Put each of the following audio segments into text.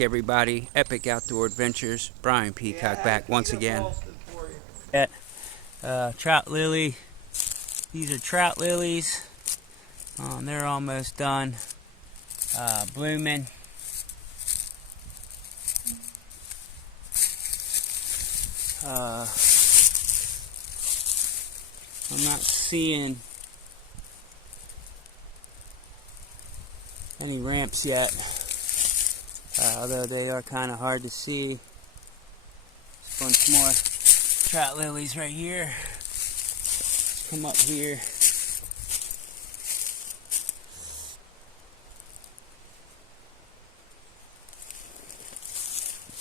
back, everybody. Epic Outdoor Adventures. Brian Peacock back once again. Trout lily. These are trout lilies. They're almost done blooming. I'm not seeing any ramps yet, although they are kind of hard to see. Just a bunch more trout lilies right here. Come up here.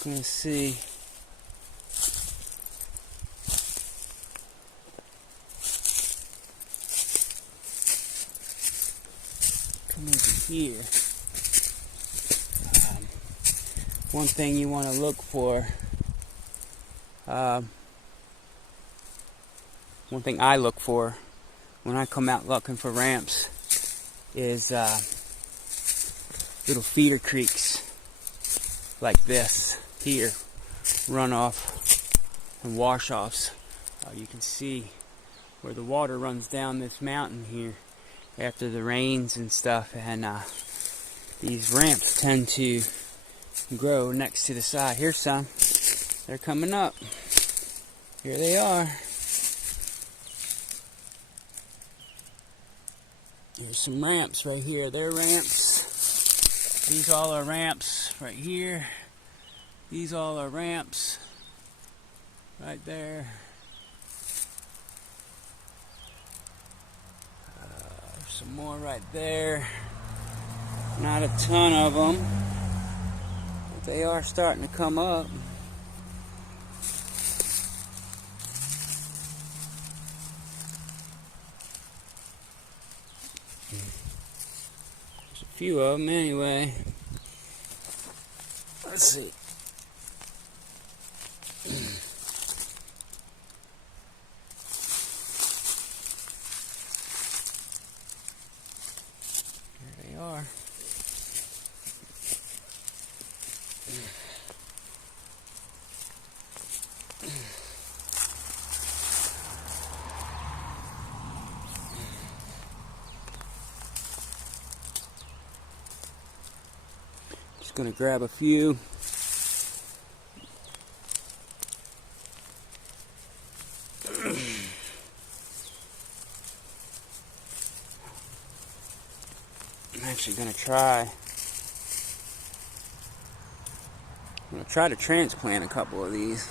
I'm gonna see. Come over here. One thing you want to look for. One thing I look for when I come out looking for ramps is little feeder creeks like this here, runoff and wash-offs. You can see where the water runs down this mountain here after the rains and stuff, and these ramps tend to grow next to the side. Here's some. They're coming up. Here they are. Here's some ramps right here. They're ramps. These all are ramps right here. These all are ramps right there. There's some more right there. Not a ton of them, but they are starting to come up. There's a few of them anyway. Let's see. There they are. Just gonna grab a few. I'm actually gonna try to transplant a couple of these.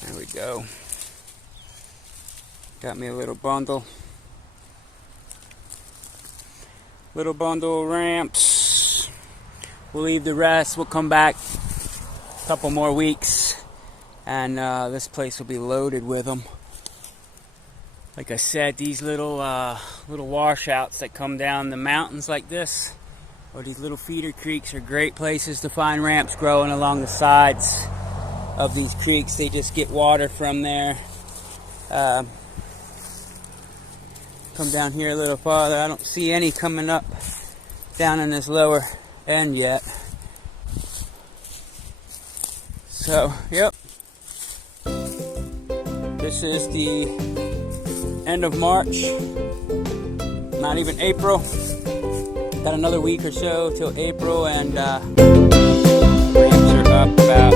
There we go. Got me a little bundle. Little bundle of ramps. We'll leave the rest. We'll come back a couple more weeks, and this place will be loaded with them. Like I said, these little washouts that come down the mountains like this, or these little feeder creeks, are great places to find ramps growing along the sides of these creeks. They just get water from there. Come down here a little farther. I don't see any coming up down in this lower end yet. So, yep. This is the end of March. Not even April. Got another week or so till April, and ramps are up about